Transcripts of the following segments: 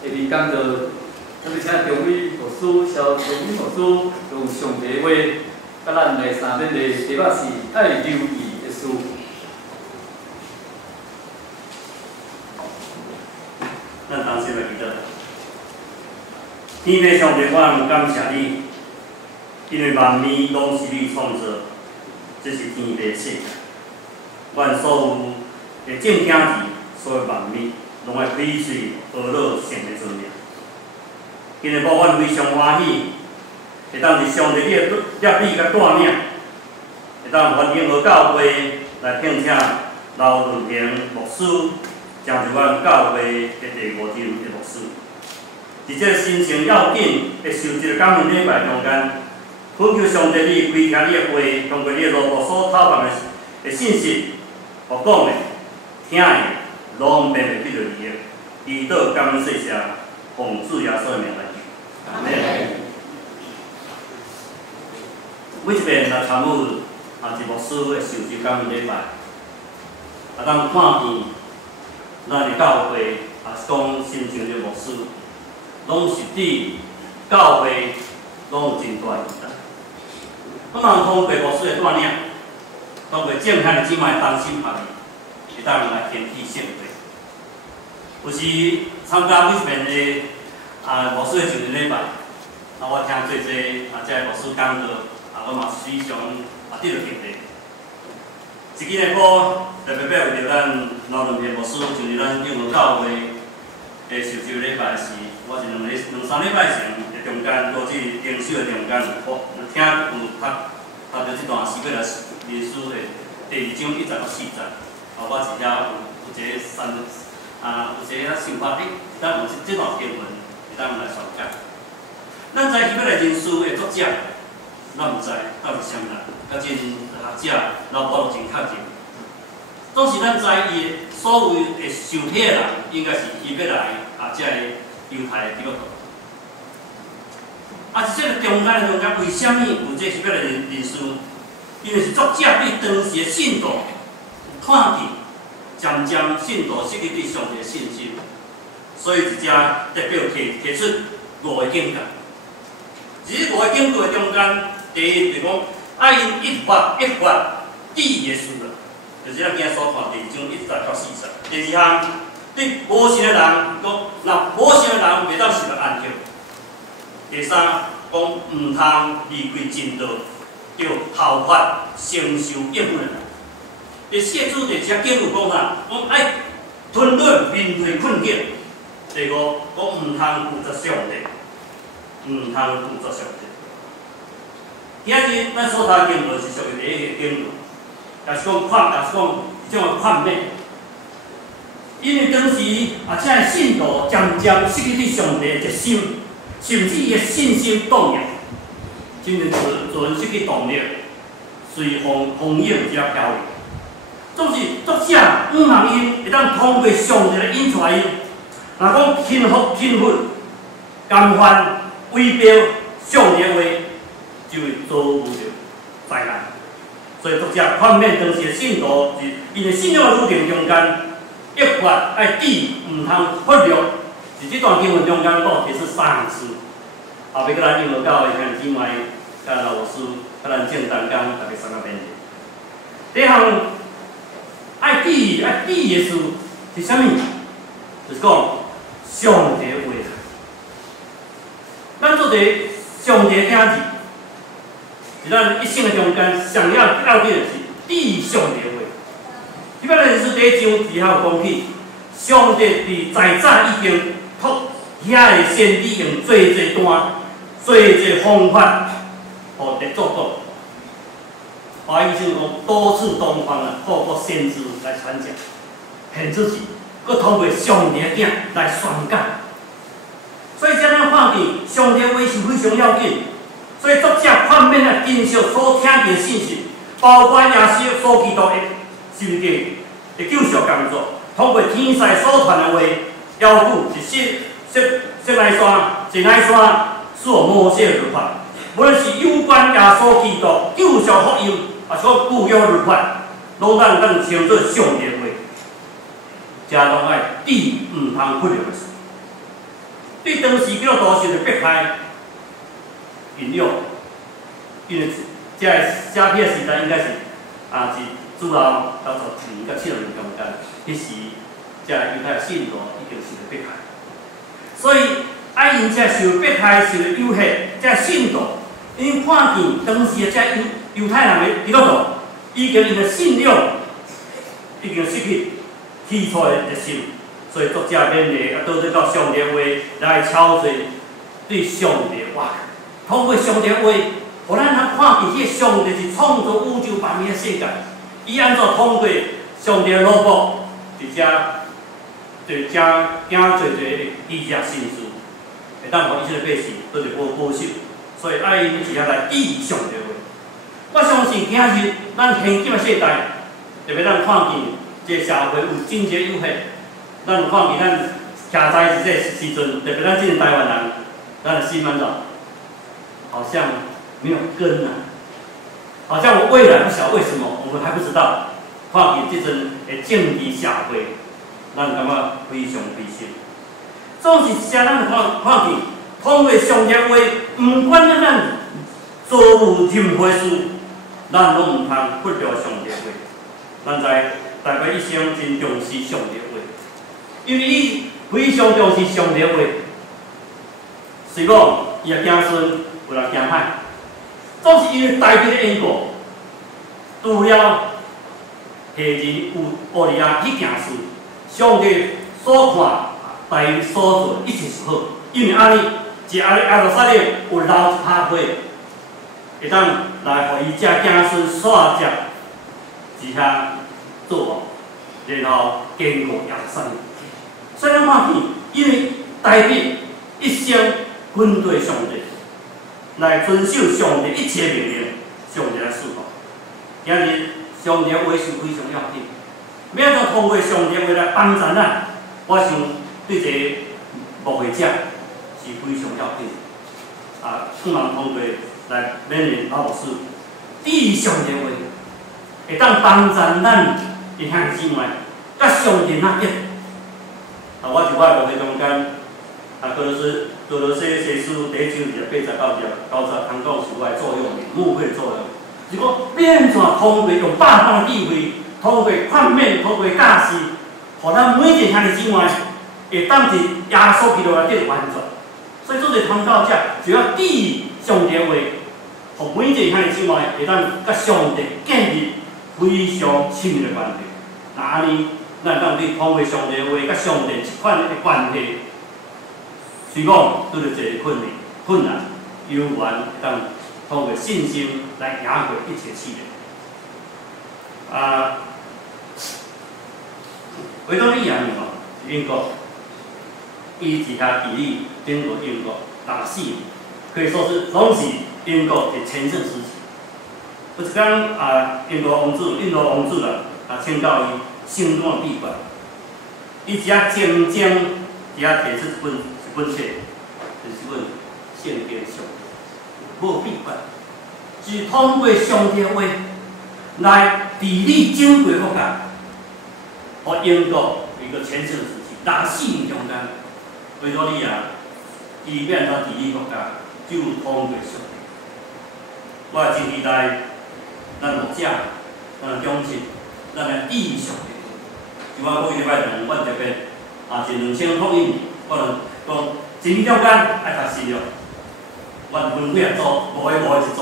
下面讲到，特别请中委牧师、肖中委牧师用上帝话，甲咱来三面的题目是爱留意的事。咱同时来祈祷。天父上帝，我感谢你，因为万物拢是你创造，这是天地世界。阮所有的正经字，所有万物，拢爱开嘴学乐神的尊名。今日我非常欢喜，会当是上帝你的业力甲带领，会当欢迎和教会来聘请刘润平牧师。成就阮教会的第5任的牧师，伫这心情要紧的受这个感恩礼拜中间，恳求上帝你开听你的话，通过你的罗布所透放的信息，所讲的、听的，拢变为得着利益。祈祷感恩谢谢，奉主耶稣的名来求。阿门。每一遍来参与一牧师的受这感恩礼拜，当看见。咱的教会也是讲新情的牧师，拢是对教会拢有真大期待。我们通过牧师的带领，通过正向的姊妹同心合意，会当来建立圣会。有时参加每一遍的牧师的受任礼拜，我听做这这牧师讲道，我嘛非常得到激励。一支的歌特别为着咱刘润平牧师，就是咱永和教会的受受礼拜时，我是两三礼拜前的中间，多即灵修的中间，听有读着这段诗过来灵书的第2章1节到4节，我是遐有一个有一个想法，咱用这段经文，会当来详解。咱知迄个来灵书的作者，咱毋知到底啥人，甲真学者，老保罗真确认。总是咱知伊的所有的受体的人，应该是伊要来遮的犹太的基督徒。即个中间，为什么有这许个人数？因为是作者对当时的信徒看见，渐渐信徒失去对上帝的信心，所以一只代表提出5个警戒。这5个警戒的中间，第一就是讲，爱因一发对耶稣了，就是咱今仔所看第2章1节到4节。第2项，对无信的人讲，若无信的人袂当受到安息。第3，讲毋通离开正道，要效法承受应许的人。第4主题则经文讲啥？讲爱吞忍面对困境。第5，讲毋通拒绝上帝，毋通拒绝上帝。今日咱所读的经文是属于第1个经文，也是讲这种劝勉。因为当时这个信徒渐渐失去对上帝的决心，甚至伊的信心动摇，真正失去动力，随风影遮飘逸。总是作者毋通因会当通过上帝来引出因，若讲轻忽、干犯、违背上帝的话，就会遭遇着灾难。所以作者劝勉当时的信徒，是因为信仰的路程中间，一法爱记，毋通忽略。伫这段经文中间，我提出3项词。后壁，咱永和教会兄弟姊妹、甲老师、甲咱正当讲大家3个编辑。第1项，爱记的事是啥物？就是讲上帝的话。咱做一上帝的囝子，是咱一生的中间上要紧的是记上帝的话。即摆咱是第1章之后讲起，上帝伫在早已经托遐个先知用做方法，互来做到。华医生讲多次东方透过先知来传讲，现自己，佮通过上帝的囝来宣讲。所以才咱看见上帝的话是非常要紧。所以作者劝勉啊，经常所听见的信息，包括耶稣所基督的心经的救赎工作，通过天使所传的话，要求是西奈山所摩西的律法，无论是有关耶稣基督救赎福音，啊，所旧约律法，拢咱称作上帝的话，加拢爱记毋通忽略的事。对当时基督徒受到迫害、引诱，因为这个写片时代应该是是主后到12年到7年中间，迄时这犹太信徒已经受到迫害，所以因这受迫害、受诱惑，这信徒因看见当时的这犹太人的基督徒，已经因的信仰已经失去起初的热心，所以作者勉励倒转到上帝话来敲碎对上帝的话，通过上帝的话，互咱通看见迄个上帝是创造宇宙万物的世界，伊安怎通过上帝的萝卜，伫遮就正行做医者信事，会当互以色列百姓都是保守，所以因只来记上帝的话。我相信今日咱现今的世代，特别咱看见这社会有真侪诱惑，咱有看见咱徛在这时阵，特别咱这台湾人，咱的心安怎，好像没有根啊，好像我未来不晓得为什么，我们还不知道。看见这阵的政治社会，咱感觉非常悲心。总是啥咱看见，通过上帝话，不管咱做有任何事，咱拢唔通忽略上帝话。咱在大家一生真重视上帝话，因为伊非常重视上帝话。虽讲伊也惊顺，有人惊歹，总是因为大笔的因果，除了下人有乌利亚迄件事，上帝所看大伊所做一切是好，因为安尼，一阿罗撒勒有留一拍花，会当来互伊只子孙线接之下做王，然后坚固亚罗撒勒。所以咱看见，因为大笔一生跟对上帝，来遵守上帝一切命令，上帝来赐福。今日上帝的话是非常要紧，要怎通过上帝的话来帮助咱？我想对一个牧会者是非常要紧。希望通过来勉励老牧师，记上帝的话，会当帮助咱的兄弟姊妹，甲上帝那结。我伫我的牧会中间，哥罗西西书第1章28到90，通讲是我的座右铭，牧会的座右铭。是讲变怎通过用百般的智慧，通过劝勉，通过教示，互咱每一个兄弟姊妹会当伫耶稣基督内得完全。所以做者通到遮，就要记上帝话，互每一个兄弟姊妹会当甲上帝建立非常亲密的关系。那安尼，咱当对通过上帝话，甲上帝一款的关系，虽讲拄着一个困难，犹原会当通过信心来赢过一切试炼。维多利亚女王英国，伊伫遐治理整个英国4年，可以说是拢是英国的全盛时期。有一天印度王子请到伊心中的闭关，伊只静静伫遐摕出一本册，就是一本圣经上。无闭关，是通过上帝话来治理整个国家，互英国一个全盛时期。4年中间，维多利亚伊要安怎治理国家，就通过上帝。我真期待咱牧者、咱乡亲、咱来记上帝。就我过去礼拜堂，我特别是2000福音，我讲真了解爱读诗了。我分几啊组，5个一组，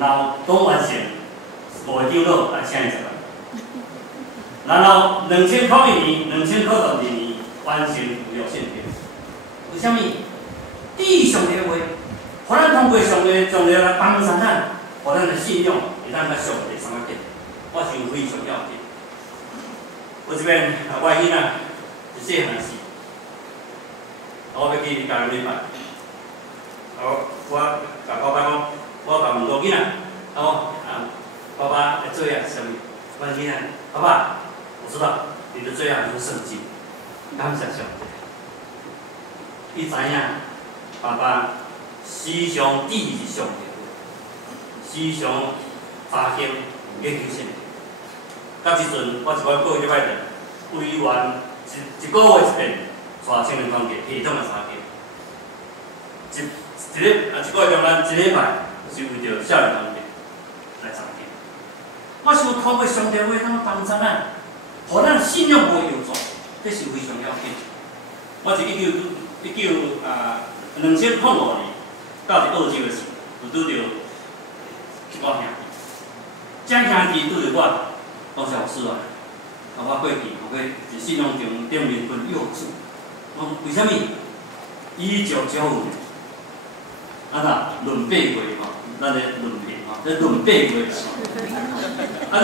然后总完成5个长老来请伊出来，然后2000考年、2022年完成有圣经。为什么？记上帝话，互咱通过上帝来帮助咱，互咱的信仰会当甲上帝相结，我想非常要紧。我这边我囡仔是细汉时，我要去教礼拜。我甲爸爸讲，我甲问个囡仔，爸爸的最爱是什么？我囡仔，爸爸，我知道你的最爱就是圣经。感谢上帝，伊知影爸爸时常记是上帝话，时常查经研究圣经。到即阵，我是我过去礼拜堂，规完一个月一遍，带青年团体系统的参加。一个月中，咱一礼拜是为着少年团体来参加。我想透过上帝话当帮助咱，互咱信仰无有助，这是非常要紧。我是2005年到澳洲的时候，有拄着一个兄弟，这兄弟拄着我，当时老师啊，我过去是信仰中点名分幼稚。我为什么？1995年，闰8月吼，咱咧闰年吼，这闰8月啦。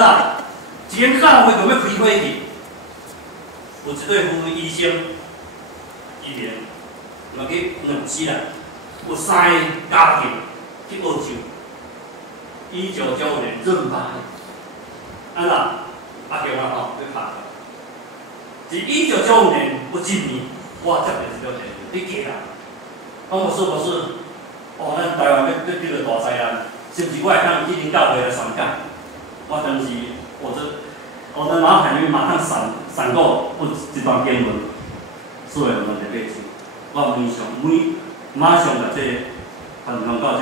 一个教会就要开火去，有一对夫医生，医院，嘛去2次啦，有3个家庭去澳洲。1995年闰8月，阿强吼去拍。是1995年有一年，我接到一条电话，你假啦？我无说，咱台湾要叫做大灾难，是不是我会当去恁教会来宣讲？我当时我的脑海里面马上闪过一段经文，所以我们就背起。我马上把这传教者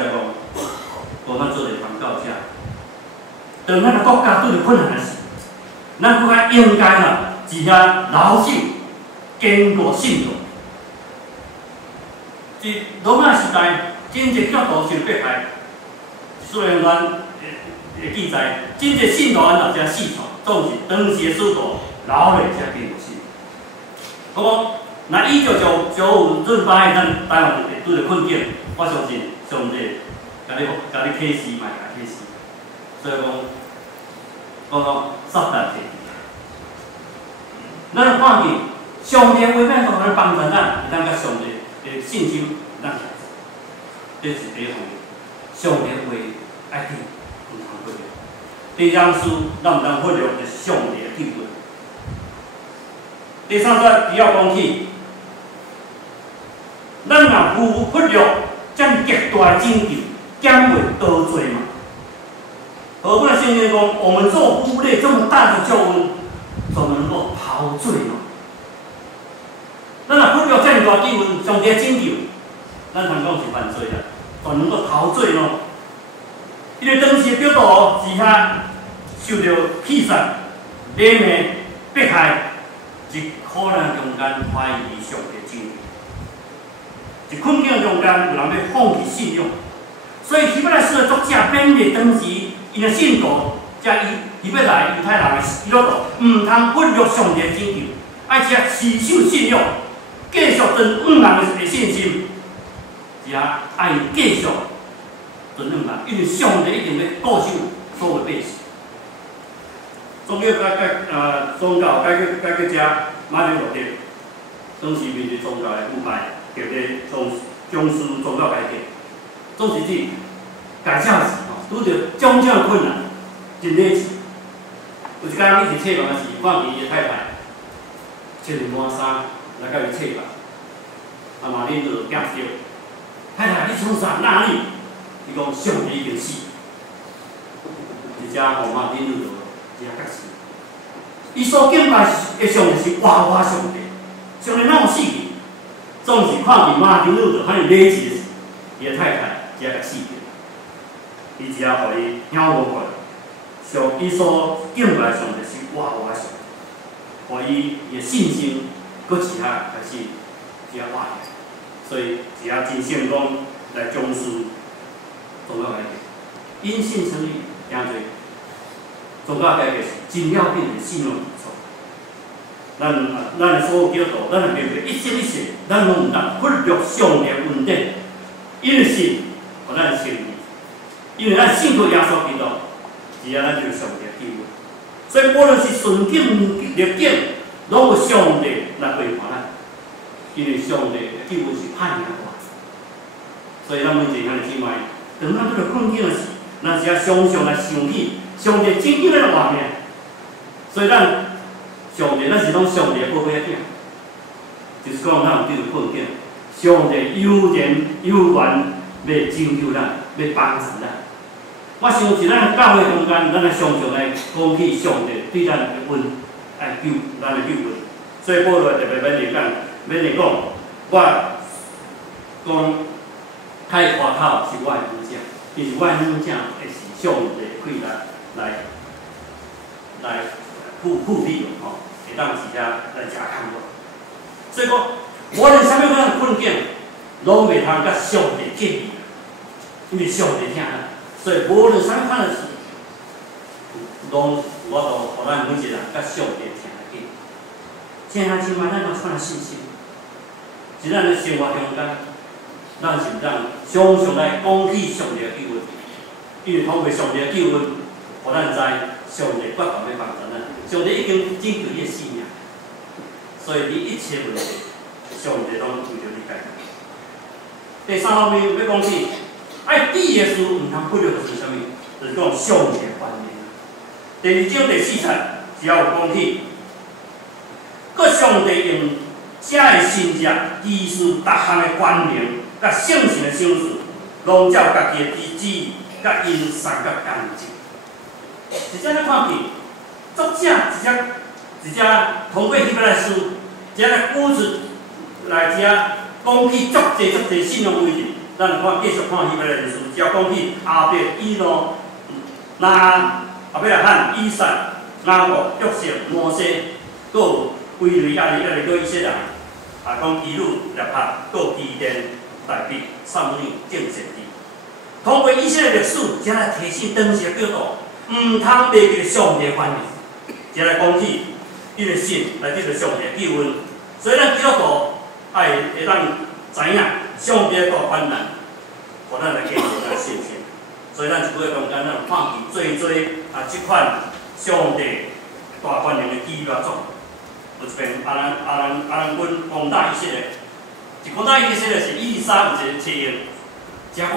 讲，咱做个传教者。当咱的国家拄着困难时，咱更加应该啦，伫遐老守、坚固信徒。伫罗马时代，真侪基督徒受迫害，虽然咱会记载，真侪信徒安怎才死错，总是当时的使徒老累才坚固信。我讲，那1995闰8月，咱台湾会拄着困境，我相信上帝甲你启示，嘛甲启示。所以讲撒旦摕。咱看见上帝话咩同咱帮助咱，咱甲上帝的信心，咱这是第一方面。上帝话爱听，唔通忽略。第二事，咱唔通忽略的是上帝的救恩。第三个，只要讲起，咱若忽略这么极大的拯救，减会多罪嘛？何况圣经讲，我们做忽略这么大的救恩，怎么能够逃罪呢？咱若忽略这么大救恩，上帝的拯救，咱通讲是犯罪啦，怎能够逃罪呢？因为当时的基督徒是遐受到欺杀、勒骂、迫害，一苦难中间怀疑上帝的拯救，一困境中间有人要放弃信仰，所以希伯来书的作者编列当时因的信徒，加伊要来犹太人的基督徒，唔通忽略上帝的拯救，而且持守信仰，继续存稳人的信心，也爱继续存稳人，因为上帝一定要顾守所有百姓。宗教解决者马丁路德，当时面对宗教的腐败，特别重视宗教改革，总是指改正时拄着种种困难，真理事。有一天，伊伫册房时，看见伊太太穿着满衫来到伊册房，马丁就惊着，太太，你从哪里？伊讲上帝已经死，一只互马丁就一个解释。伊所敬拜的上帝是活活上帝，上帝哪有死去？总是看见马丁路德遐尼理智的时，伊的太太一个死去。伊只互伊晓无过，上伊所敬拜上帝是活活上帝，互伊的信心搁一下开始一下活起来，所以一下真成功来重视宗教改革，因信称义，听做宗教改革是真要紧的信仰基础。咱的所有基督徒，咱的面对一生一世，咱拢唔当忽略上帝的恩典，因为是互咱生命。因为咱信靠耶稣基督，只要咱就是上帝的救恩。所以无论是顺境逆境，拢有上帝来陪伴咱。因为上帝的救恩是盼望我。所以咱每一个人姊妹，当咱拄着困境的时，咱只要常常来想起上帝拯救咱的画面。所以咱是拢上帝的宝贝仔囝，就是讲咱有拄着困境，上帝有缘要拯救咱，要帮助咱。我想是咱教会中间，咱来常常来讲起上帝对咱的恩，爱救咱的救恩。所以保罗特别勉励咱，免你讲，我讲开外口是我的母者，其实我的母者会是上帝开来复辟吼，会当直接来吃看我。所以讲，无论啥物款的困境，拢袂通甲上帝建议，因为上帝听咱，所以无论啥物款的事，拢我都互咱每一个人甲上帝听得见。现在即摆咱有款的信心，是咱的生活中间，咱是毋通常常来讲起上帝的救恩，因为通过上帝的救恩，互咱知上帝决定要帮助咱，上帝已经拯救你的性命，所以你一切问题，上帝拢为着你解决。第三方面要讲起，爱智的事毋通忽略的是啥物？就是讲上帝的观念。第二章第4节只要有讲起，搁上帝用这的信者、医师、各项的观念、甲圣神的赏赐，拢照家己的旨意、甲因善甲干净。直接来看见，作者直接通过迄个来书，直接来鼓出来，直接讲起足侪信用问题。咱继续看迄个来书，只要讲起亚伯、以诺、阿伯拉罕、以撒、雅各、约瑟、摩西，搁有规类亚里搁以色列人，讲基路、列帕，搁有基甸、大卫、撒母耳、敬先知。通过以色列历史，才来提醒当时的教徒，毋通忘记上帝的观念，才来讲起伊个信来得到上帝的救恩。所以咱基督徒会当知影上帝的大困难，互咱来建立咱信心。所以咱一尾中间，咱看见即款上帝大观念的指标作。有一遍阿兰阮攻打以色列，攻打以色列是以撒有一个切应，只讲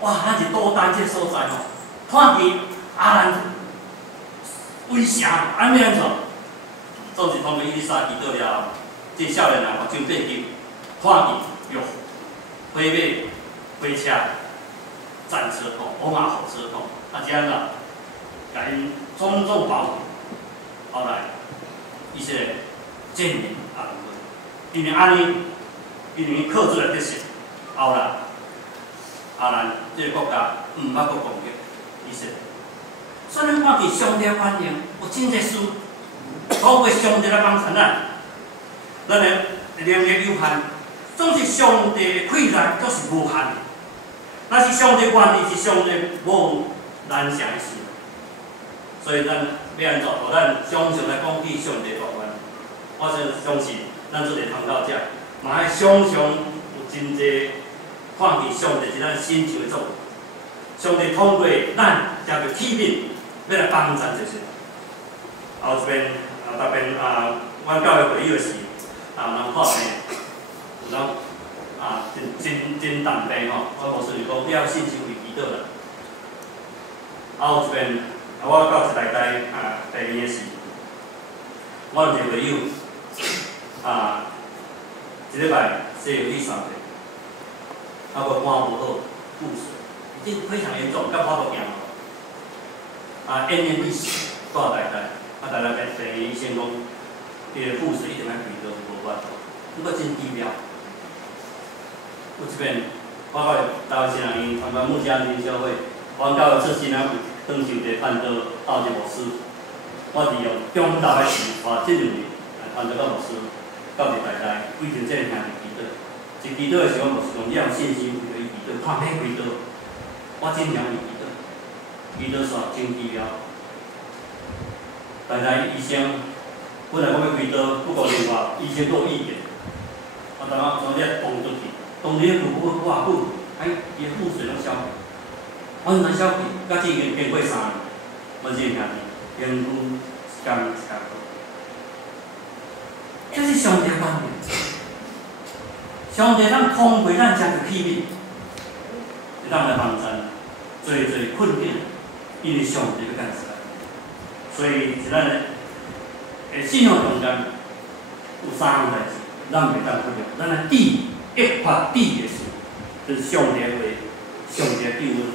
哇，咱是多单这所在吼，看见阿兰威胁，安尼安怎？总是通过以撒祈祷了后，这少年人目睭变金，看见哟，火马、火车、战车吼，罗马火车吼，这样啦，甲因种种包围，后来以色列占领阿兰国，因为安尼，因为靠出来得胜，后来阿兰这个国家毋捌阁攻击以色列。所以咱看见上帝的观念有真侪事，透过上帝来帮助咱，咱的能力有限，总是上帝的气力都是无限的。若是上帝愿意，是上帝无难成的事。所以咱要安怎？互咱常常来讲起上帝大观。我相信咱做个通到遮，嘛爱常常有真侪看见上帝是咱心上的作为。上帝通过咱才着启禀，要来帮咱就是。后一边特别阮教会会友是人看病，有人真重病吼，我无顺利讲，你要信心为祈祷啦。后一边我到一内底第二个是，我有一个会友一礼拜洗有去3遍，啊个肝无好，腹水，已经非常严重，到跑步行路。奄奄一息，住内底，内底病院医生讲，伊个腹水一定要开刀，无法度，不过真奇妙。有一遍，我到台湾新人因参加牧家灵修会，阮教会出新人当时有一个传道斗一牧师，我利用中昼的时这2年传道到牧师，到一内底为着这个兄弟祈祷。一祈祷的时候，牧师讲你要有信心为着伊祈祷，看免开刀，我真了为祈祷，祈祷煞真奇妙。但是医生本来我要开刀，不过另外医生都有意见，我当我从这放出去。当日个骨骨啊骨，伊腹水拢消去，我难消去，甲已经经过3年，我这兄弟幸福一工一工过。这是上帝的观念，上帝咱通过咱家己启禀，会当来帮咱做困境，因为上帝要干啥？所以是咱的信仰中间有3项代志，咱袂当忽略，咱的一发地的事，就是上帝的话、上帝的救恩、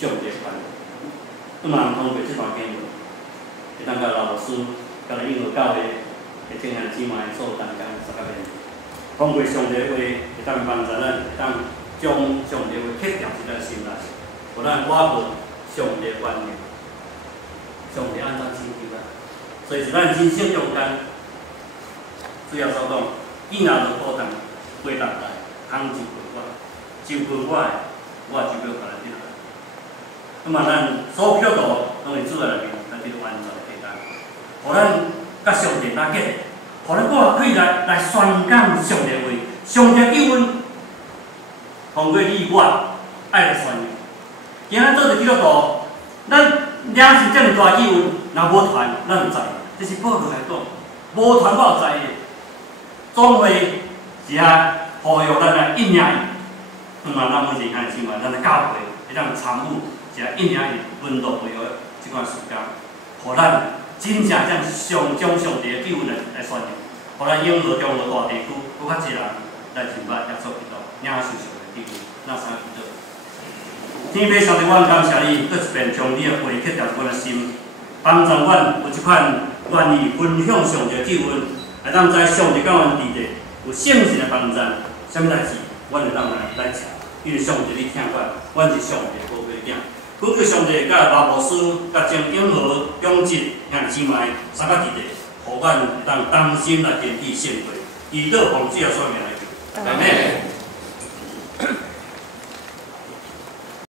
上帝的观念。那么通过这段经文，会当甲老师、甲应用教会的弟兄姊妹做同工，十个人。通过上帝话，会当帮助咱，会当将上帝话刻在咱心内，互咱挖掘上帝的观念，上帝按怎成就咱。所以是咱人生中间，主要所讲，囡仔落苦当过当来，通就分我，就分我的，我就要把咱得来。那么咱所求道，拢是主在内面，咱得完全的承担，互咱甲上帝搭结，互咱我可以来宣讲上帝话，上帝救恩，通过你我爱来宣扬。今仔做一基督徒，咱领受这么大救恩，若无传，咱毋知。这是保罗来讲，无传我知的，总会是啊，呼吁咱来应验。那么咱每一个人希望咱的教会会当参与，是啊应验温度培育这段时间，互咱真正将上帝的救恩来宣扬，互咱永和中和大地区，搁较侪人来崇拜耶稣基督，领受上帝的救恩，那啥祈祷。天父上帝，阮感谢你，搁一遍将你的话刻在阮的心，帮助阮有一款愿意分享上帝的救恩，来当在上帝甲阮伫地有圣神的帮助，啥物代志，阮会当来吃，因为上帝你听阮，阮是上帝宝贝囝。恳求上帝甲罗牧师，甲将永和、永吉兄姊妹三个伫地，互阮会当当心来坚持圣会，祈祷奉主耶稣名来求，阿门。